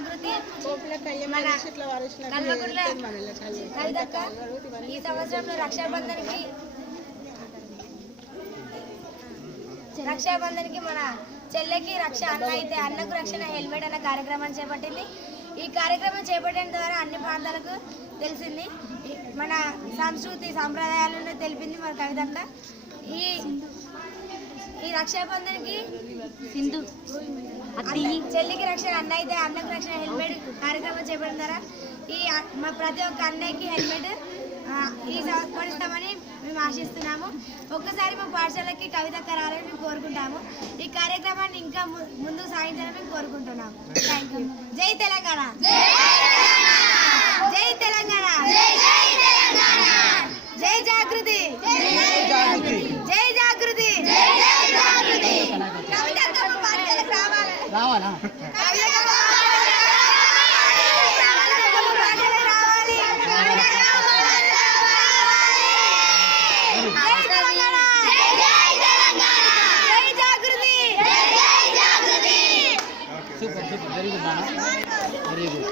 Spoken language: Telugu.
జాగృతి మన కల్వకుంట్ల కవితక్క ఈ సంవత్సరంలో రక్షాబంధన్కి మన చెల్లెకి రక్ష అన్న అయితే అన్నకు రక్షణ హెల్మెట్ అన్న కార్యక్రమాన్ని చేపట్టింది. ఈ కార్యక్రమం చేపట్టడం ద్వారా అన్ని ప్రాంతాలకు తెలిసింది, మన సంస్కృతి సాంప్రదాయాలను తెలిపింది మన కవితక్క. ఈ రక్షాబంధన్కి చెల్లికి రక్షణ అన్న అయితే అన్నకు రక్షణ హెల్మెట్ కార్యక్రమం చేపట్టడం ద్వారా మా ప్రతి ఒక్క అన్నయ్యకి హెల్మెట్ కొనిస్తామని మేము ఆశిస్తున్నాము. ఒక్కసారి మా పాఠశాలకి కవితక్క రావాలని మేము కోరుకుంటాము. ఈ కార్యక్రమాన్ని ఇంకా ముందుకు సాగించాలని మేము కోరుకుంటున్నాము. Thank you. జై తెలంగాణ, జై తెలంగాణ, జై జాగృతి, జై జాగృతి. రావాలా Super, very good, Dana. Very good.